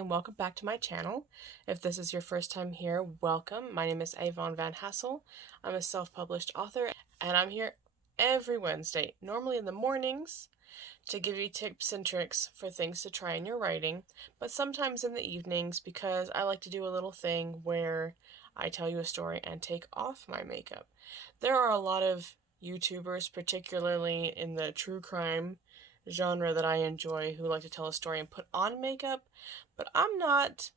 and welcome back to my channel. If this is your first time here, welcome. My name is Yvonne Van Hassel. I'm a self-published author, and I'm here every Wednesday, normally in the mornings, to give you tips and tricks for things to try in your writing, but sometimes in the evenings because I like to do a little thing where I tell you a story and take off my makeup. There are a lot of YouTubers, particularly in the true crime genre that I enjoy, who like to tell a story and put on makeup, but I'm not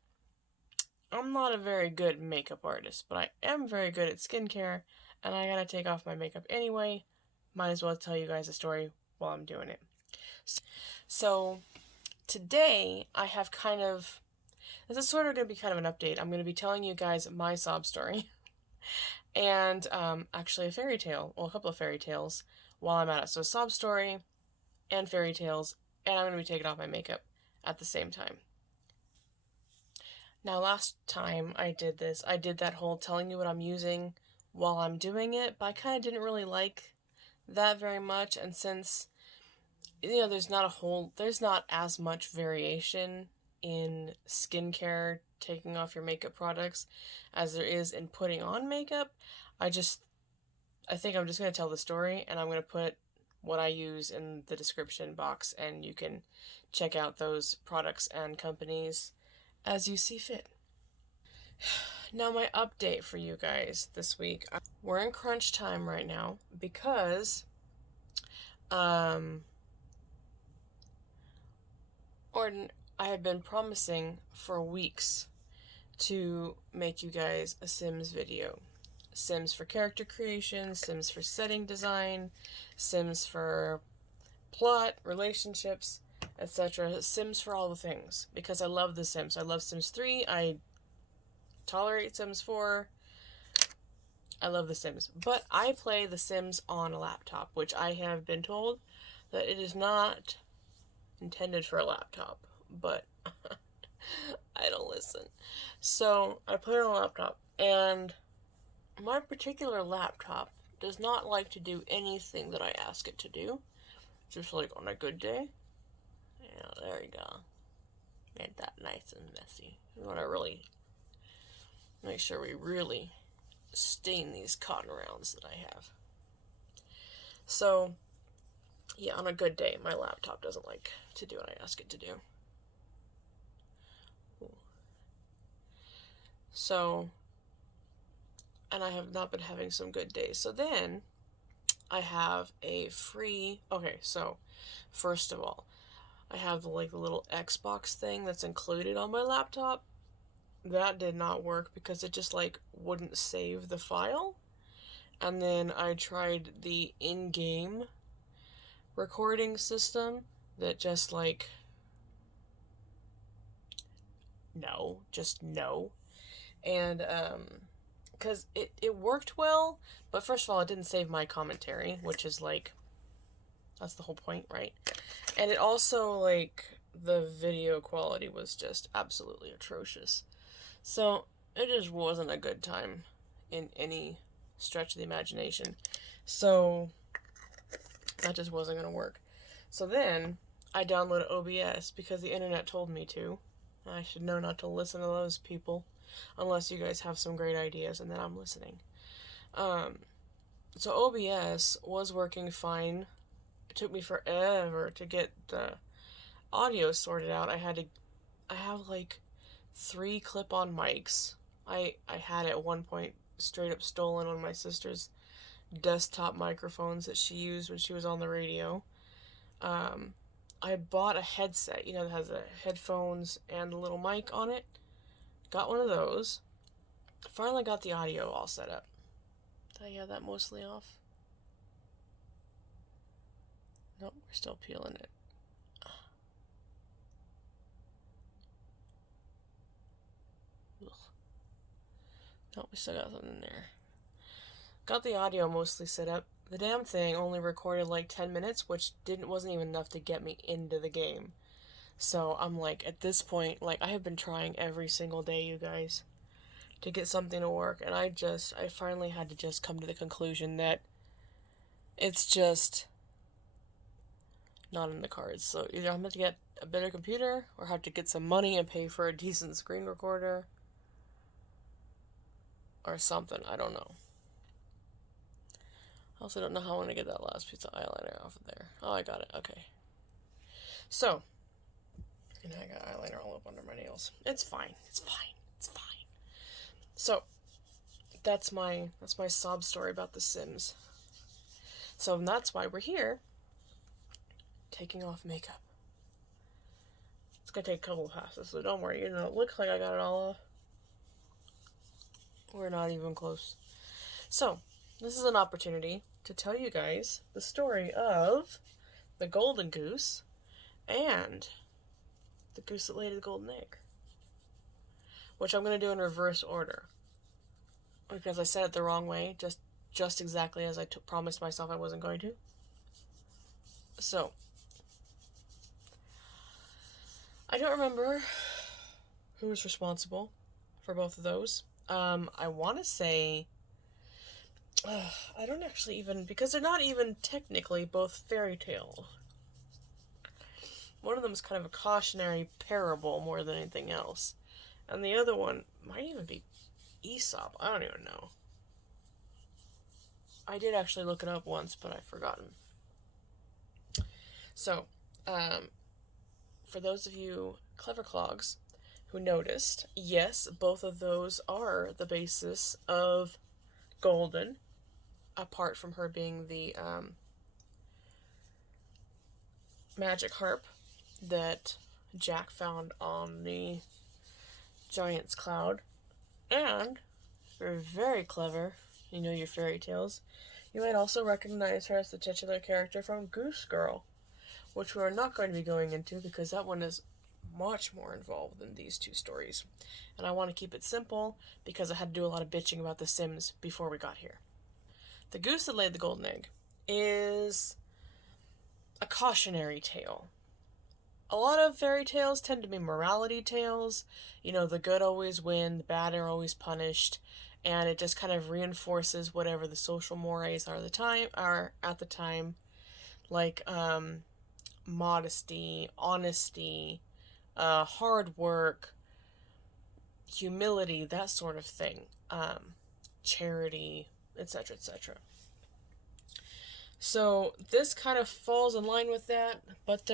a very good makeup artist, but I am very good at skincare, and I gotta take off my makeup anyway. Might as well tell you guys a story while I'm doing it. So today I have this is sort of going to be kind of an update. I'm going to be telling you guys my sob story and actually a fairy tale, well, a couple of fairy tales while I'm at it. So a sob story and fairy tales, and I'm going to be taking off my makeup at the same time. Now, last time I did this, I did that whole telling you what I'm using while I'm doing it, but I kind of didn't really like that very much, and since, you know, there's not as much variation in skincare, taking off your makeup products, as there is in putting on makeup, I think I'm just going to tell the story, and I'm going to put what I use in the description box, and you can check out those products and companies as you see fit. Now, my update for you guys this week. We're in crunch time right now because I have been promising for weeks to make you guys a Sims video. Sims for character creation, Sims for setting design, Sims for plot, relationships, etc. Sims for all the things, because I love the Sims. I love Sims 3, I tolerate Sims 4, I love the Sims. But I play the Sims on a laptop, which I have been told that it is not intended for a laptop, but I don't listen. So I play it on a laptop, and my particular laptop does not like to do anything that I ask it to do. Just like on a good day. Yeah, there you go. Made that nice and messy. We want to really make sure we really stain these cotton rounds that I have. So, yeah, on a good day, my laptop doesn't like to do what I ask it to do. So, and I have not been having some good days. So then, I have a free, okay, so, first of all, I have like the little Xbox thing that's included on my laptop. That did not work because it just like wouldn't save the file. And then I tried the in-game recording system that just like, no. And because it worked well, but first of all, it didn't save my commentary, which is like, that's the whole point, right? And it also, like, the video quality was just absolutely atrocious. So, it just wasn't a good time in any stretch of the imagination. So, that just wasn't going to work. So then, I downloaded OBS because the internet told me to. I should know not to listen to those people unless you guys have some great ideas, and then I'm listening. So OBS was working fine. It took me forever to get the audio sorted out. I have like 3 clip-on mics. I had at one point straight up stolen one of my sister's desktop microphones that she used when she was on the radio. I bought a headset, you know, that has the headphones and a little mic on it. Got one of those. Finally got the audio all set up. Did I have that mostly off? Nope, we're still peeling it. Ugh. Nope, we still got something there. Got the audio mostly set up. The damn thing only recorded like 10 minutes, which wasn't even enough to get me into the game. So I'm like, at this point, like, I have been trying every single day, you guys, to get something to work, and I finally had to just come to the conclusion that it's just not in the cards. So either I'm going to get a better computer or have to get some money and pay for a decent screen recorder or something. I don't know. I also don't know how I'm going to get that last piece of eyeliner off of there. Oh, I got it. Okay. So, and I got eyeliner all up under my nails. It's fine. It's fine. It's fine. So, that's my sob story about The Sims. So that's why we're here, taking off makeup. It's gonna take a couple of passes, so don't worry. It looks like I got it all off. We're not even close. So, this is an opportunity to tell you guys the story of the golden goose and the goose that laid the golden egg, which I'm gonna do in reverse order because I said it the wrong way, just exactly as I promised myself I wasn't going to. So, I don't remember who was responsible for both of those. I want to say, I don't actually even, because they're not even technically both fairy tales. One of them is kind of a cautionary parable more than anything else. And the other one might even be Aesop. I don't even know. I did actually look it up once, but I've forgotten. So, for those of you clever clogs who noticed, yes, both of those are the basis of Golden, apart from her being the magic harp that Jack found on the Giant's Cloud. And, if you're very clever, you know your fairy tales, you might also recognize her as the titular character from Goose Girl, which we're not going to be going into because that one is much more involved than these two stories. And I want to keep it simple because I had to do a lot of bitching about The Sims before we got here. The Goose That Laid the Golden Egg is a cautionary tale. A lot of fairy tales tend to be morality tales. The good always win, the bad are always punished, and it just kind of reinforces whatever the social mores are at the time, like modesty, honesty, hard work, humility, that sort of thing, charity, etc., etc. So this kind of falls in line with that, but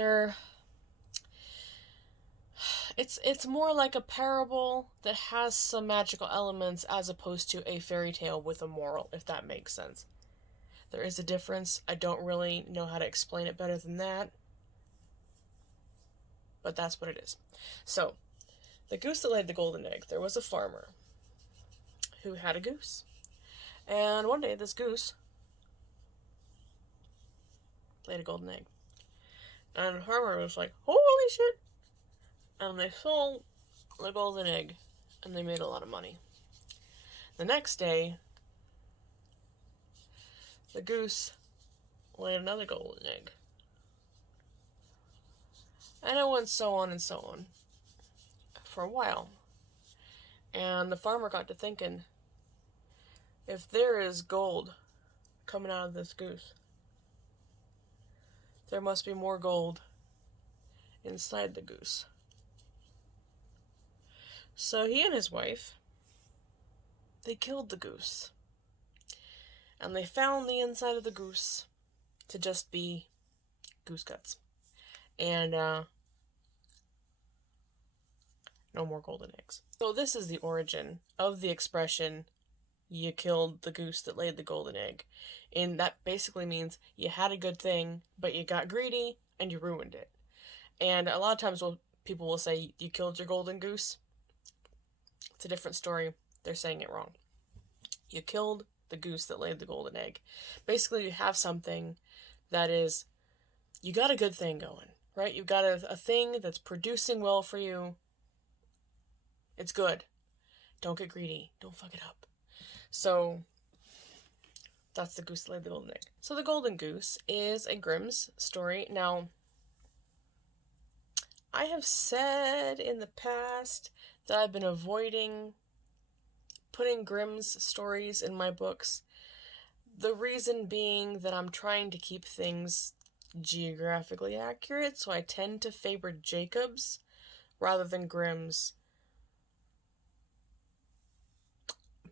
it's more like a parable that has some magical elements as opposed to a fairy tale with a moral, if that makes sense. There is a difference. I don't really know how to explain it better than that, but that's what it is. So, the goose that laid the golden egg. There was a farmer who had a goose. And one day, this goose laid a golden egg. And the farmer was like, holy shit! And they sold the golden egg, and they made a lot of money. The next day, the goose laid another golden egg. And it went so on and so on for a while. And the farmer got to thinking, if there is gold coming out of this goose, there must be more gold inside the goose. So he and his wife, they killed the goose. And they found the inside of the goose to just be goose guts. And no more golden eggs. So this is the origin of the expression, you killed the goose that laid the golden egg. And that basically means you had a good thing, but you got greedy and you ruined it. And a lot of times people will say, you killed your golden goose. It's a different story. They're saying it wrong. You killed the goose that laid the golden egg. Basically, you have something that is, you got a good thing going, right? You've got a thing that's producing well for you. It's good. Don't get greedy. Don't fuck it up. So, that's the goose that laid the golden egg. So, the golden goose is a Grimm's story. Now, I have said in the past that I've been avoiding putting Grimm's stories in my books. The reason being that I'm trying to keep things geographically accurate, so I tend to favor Jacobs rather than Grimm's.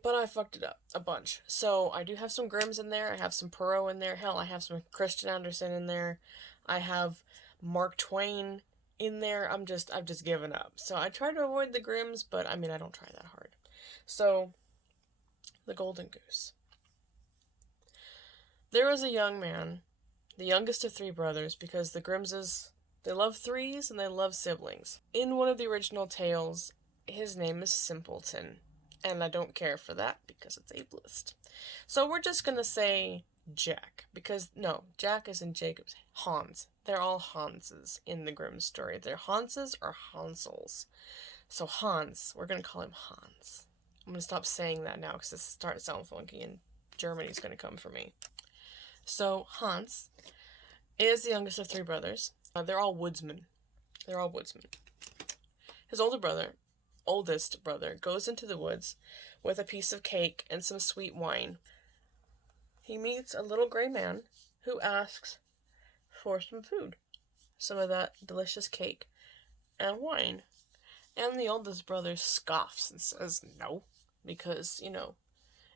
But I fucked it up a bunch. So I do have some Grimm's in there. I have some Perot in there. Hell, I have some Christian Anderson in there. I have Mark Twain in there. I've just given up. So I try to avoid the Grimm's, but I mean, I don't try that hard. So, the Golden Goose. There was a young man, the youngest of 3 brothers, because the Grimmses, they love threes and they love siblings. In one of the original tales, his name is Simpleton. And I don't care for that because it's ableist. So we're just going to say Jack. Because, no, Jack isn't Jacob's. Hans. They're all Hanses in the Grimm story. They're Hanses or Hansels. So Hans, we're going to call him Hans. I'm going to stop saying that now because this starts to sound funky and Germany's going to come for me. So Hans is the youngest of 3 brothers. They're all woodsmen. His oldest brother, goes into the woods with a piece of cake and some sweet wine. He meets a little gray man who asks for some food, some of that delicious cake and wine. And the oldest brother scoffs and says no, because,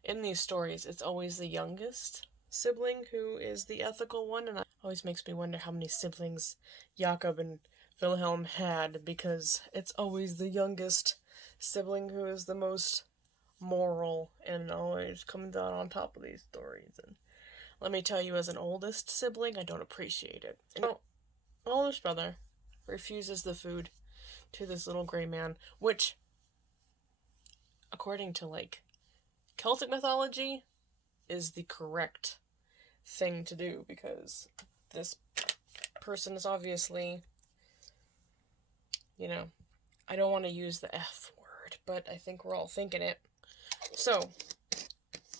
in these stories, it's always the youngest sibling who is the ethical one, and it always makes me wonder how many siblings Jakob and Wilhelm had, because it's always the youngest sibling who is the most moral and always comes out on top of these stories. And let me tell you, as an oldest sibling, I don't appreciate it. And oldest brother refuses the food to this little gray man, which, according to, Celtic mythology, is the correct thing to do, because this person is obviously, I don't want to use the F word, but I think we're all thinking it. So,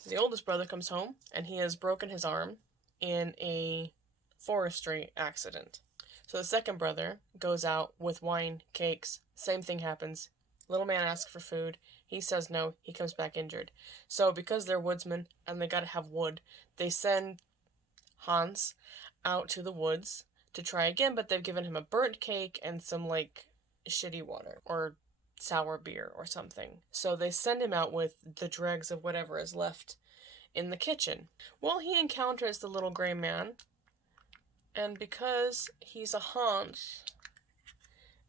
the oldest brother comes home, and he has broken his arm in a forestry accident. So the second brother goes out with wine, cakes, same thing happens. Little man asks for food, he says no, he comes back injured. So because they're woodsmen, and they gotta have wood, they send Hans out to the woods to try again, but they've given him a burnt cake and some, shitty water, or sour beer, or something. So they send him out with the dregs of whatever is left in the kitchen. Well, he encounters the little gray man, and because he's a Hans,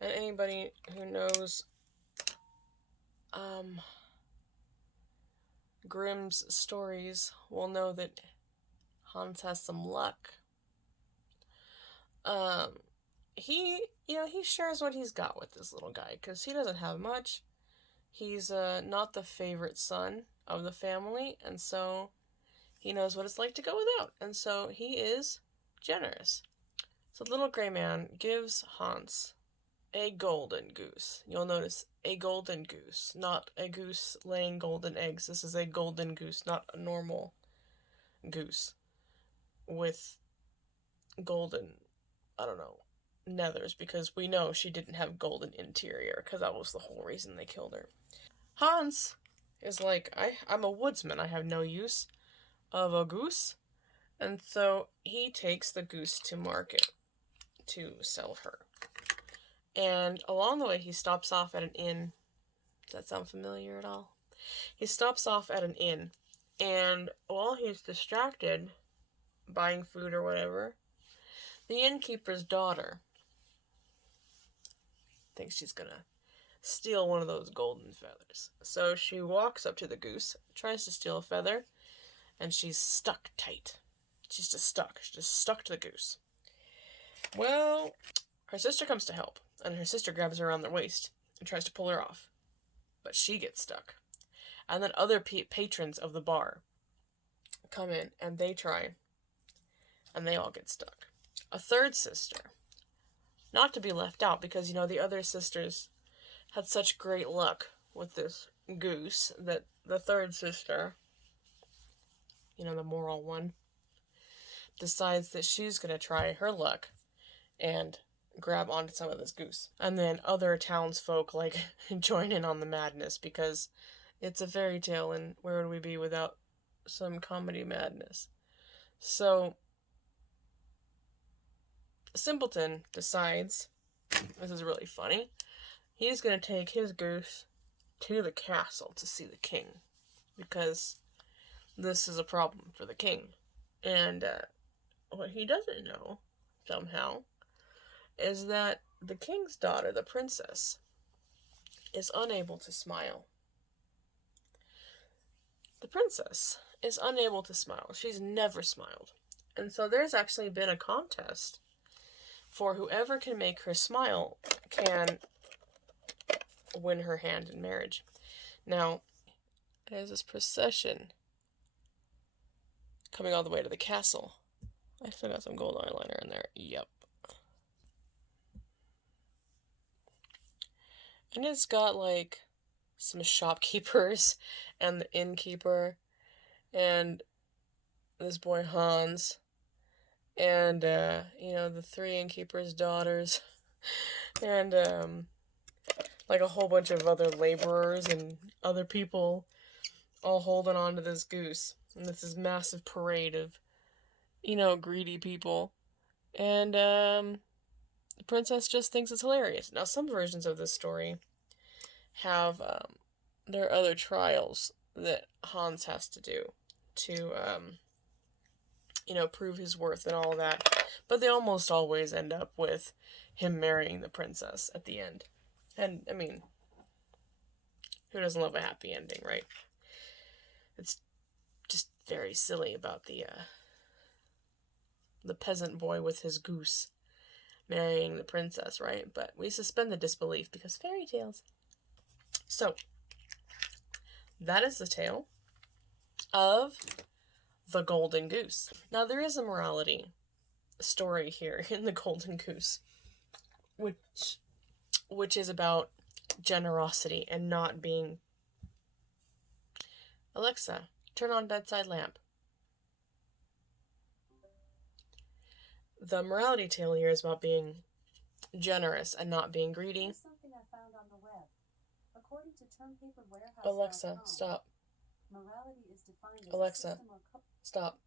and anybody who knows Grimm's stories will know that Hans has some luck. He shares what he's got with this little guy, because he doesn't have much. He's not the favorite son of the family, and so he knows what it's like to go without, and so he is generous. So the little gray man gives Hans a golden goose. You'll notice a golden goose, not a goose laying golden eggs. This is a golden goose, not a normal goose with golden, nethers, because we know she didn't have golden interior, because that was the whole reason they killed her. Hans is like, I'm a woodsman, I have no use of a goose, and so he takes the goose to market to sell her. And along the way, he stops off at an inn. Does that sound familiar at all? He stops off at an inn, and while he's distracted, buying food or whatever, the innkeeper's daughter thinks she's gonna steal one of those golden feathers. So she walks up to the goose, tries to steal a feather, and she's stuck tight. She's just stuck. She's just stuck to the goose. Well, her sister comes to help, and her sister grabs her around the waist and tries to pull her off. But she gets stuck. And then other patrons of the bar come in, and they try, and they all get stuck. A third sister, not to be left out, because, the other sisters had such great luck with this goose that the third sister, the moral one, decides that she's going to try her luck and grab onto some of this goose. And then other townsfolk, join in on the madness, because it's a fairy tale, and where would we be without some comedy madness? So Simpleton decides, this is really funny, he's going to take his goose to the castle to see the king, because this is a problem for the king. And what he doesn't know, somehow, is that the king's daughter, the princess, is unable to smile. The princess is unable to smile. She's never smiled. And so there's actually been a contest for whoever can make her smile can win her hand in marriage. Now, there's this procession coming all the way to the castle. I still got some gold eyeliner in there. Yep. And it's got, like, some shopkeepers and the innkeeper and this boy Hans and, the 3 innkeepers' daughters and, like a whole bunch of other laborers and other people all holding on to this goose. And it's this massive parade of, greedy people. And, the princess just thinks it's hilarious. Now, some versions of this story have, there are other trials that Hans has to do to, prove his worth and all that. But they almost always end up with him marrying the princess at the end. And, I mean, who doesn't love a happy ending, right? It's just very silly about the peasant boy with his goose marrying the princess, right? But we suspend the disbelief because fairy tales. So, that is the tale of the Golden Goose. Now, there is a morality story here in the Golden Goose, which is about generosity and not being... Alexa, turn on bedside lamp. The morality tale here is about being generous and not being greedy. Here's something I found on the web. According to termpaperwarehouse.com, Alexa, stop. Morality is defined as Alexa, a system or stop.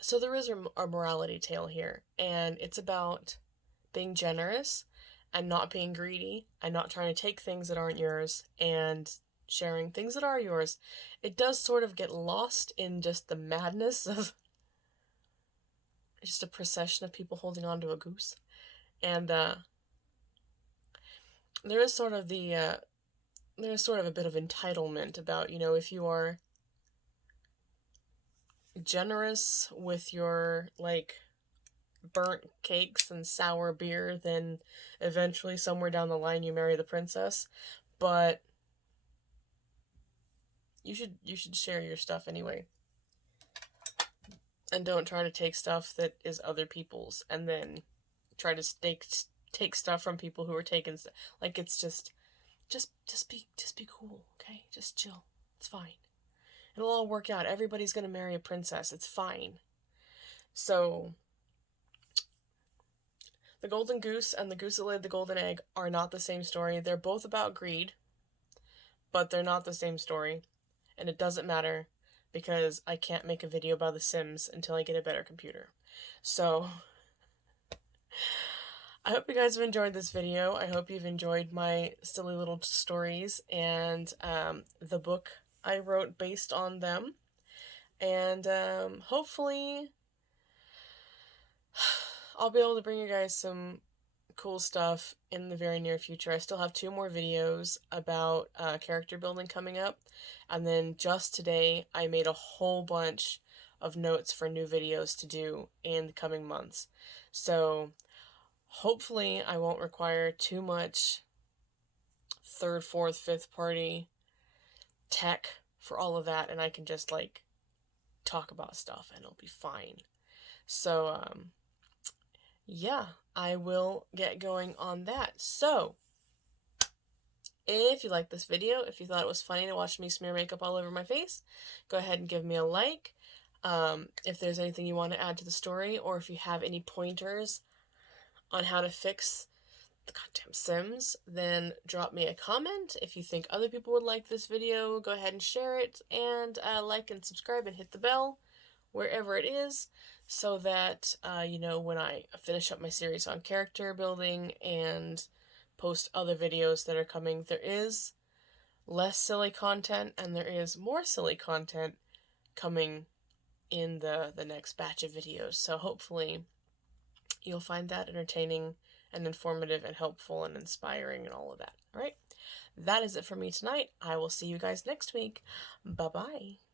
So there is a morality tale here, and it's about being generous and not being greedy and not trying to take things that aren't yours and sharing things that are yours. It does sort of get lost in just the madness of just a procession of people holding on to a goose. And there is sort of a bit of entitlement about, if you are generous with your, like, burnt cakes and sour beer, then eventually somewhere down the line you marry the princess. But you should share your stuff anyway. And don't try to take stuff that is other people's and then try to take stuff from people who are taking stuff. Like, it's just be cool, okay? Just chill. It's fine. It'll all work out. Everybody's gonna marry a princess. It's fine. So, the Golden Goose and the Goose that laid the golden egg are not the same story. They're both about greed, but they're not the same story. And it doesn't matter, because I can't make a video about The Sims until I get a better computer. So, I hope you guys have enjoyed this video. I hope you've enjoyed my silly little stories and the book I wrote based on them. And hopefully I'll be able to bring you guys some cool stuff in the very near future. I still have 2 more videos about character building coming up. And then just today, I made a whole bunch of notes for new videos to do in the coming months. So hopefully I won't require too much 3rd, 4th, 5th party tech for all of that. And I can just, like, talk about stuff and it'll be fine. So, yeah, I will get going on that. So, if you liked this video, if you thought it was funny to watch me smear makeup all over my face, go ahead and give me a like. If there's anything you want to add to the story, or if you have any pointers on how to fix the goddamn Sims, then drop me a comment. If you think other people would like this video, go ahead and share it, and like and subscribe and hit the bell. wherever it is, so that, you know, when I finish up my series on character building and post other videos that are coming, there is less silly content and there is more silly content coming in the next batch of videos. So hopefully you'll find that entertaining and informative and helpful and inspiring and all of that. All right, that is it for me tonight. I will see you guys next week. Bye bye.